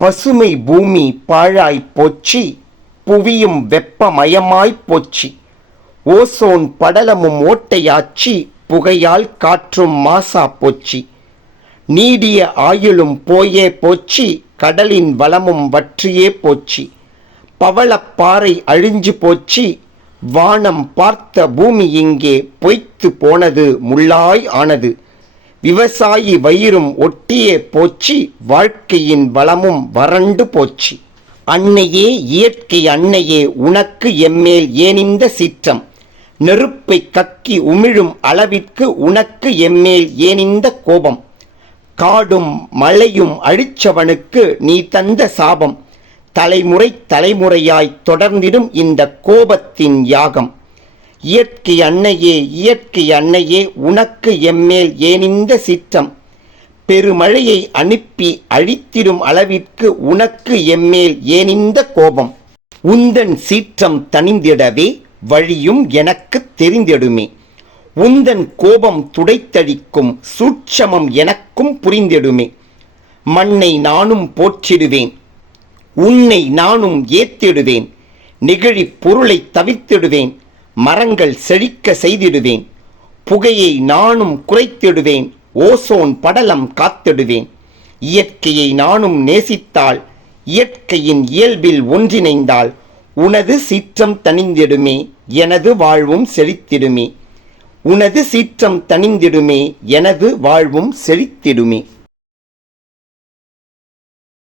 பசுமை பூமி பாழாய் போச்சு புவியும் வெப்பமயமாய் போச்சு. ஓசோன் படலமும் ஓட்டையாச்சி புகையால் காற்றும் மாசா போச்சு. நீடிய ஆயுளும் போயே போச்சு கடலின் வளமும் வற்றியே போச்சு. பவளப்பாறை அழிஞ்சு போச்சு வானம் பார்த்த பூமி இங்கே பொய்த்து போனது முள்ளாய் ஆனது. விவசாயி வயிறும் ஒட்டியே போச்சு வாழ்க்கையின் வளமும் வறண்டு போச்சு. அன்னையே இயற்கை அன்னையே உனக்கு எம்மேல் ஏனிந்த சீற்றம். நெருப்பை கக்கி உமிழும் அளவிற்கு உனக்கு எம்மேல் ஏனிந்த கோபம். காடும் மழையும் அழிச்சவனுக்கு நீ தந்த சாபம். தலைமுறை தலைமுறையாய் தொடர்ந்திடும் இந்த கோபத்தின் யாகம். இயற்கை அன்னையே இயற்கை அன்னையே உனக்கு எம்மேல் ஏனிந்த சிற்றம்? பெருமழையை அனுப்பி அழித்திடும் அளவிற்கு உனக்கு எம்மேல் ஏனிந்த கோபம்? உந்தன் சீற்றம் தணிந்திடவே வழியும் எனக்குத் தெரிந்திடுமே. உந்தன் கோபம் துடைத்தழிக்கும் சூட்சமம் எனக்கும் புரிந்திடுமே. மண்ணை நானும் போற்றிடுவேன். உன்னை நானும் ஏத்திடுவேன். நெகிழி பொருளை தவிர்த்திடுவேன். மரங்கள் செழிக்க செய்திடுவேன். புகையை நானும் குறைத்திடுவேன். ஓசோன் படலம் காத்திடுவேன். இயற்கையை நானும் நேசித்தால் இயற்கையின் இயல்பில் ஒன்றிணைந்தால் உனது சீற்றம் தணிந்திடுமே எனது வாழ்வும் செழித்திடுமே. உனது சீற்றம் தணிந்திடுமே எனது வாழ்வும் செழித்திடுமே.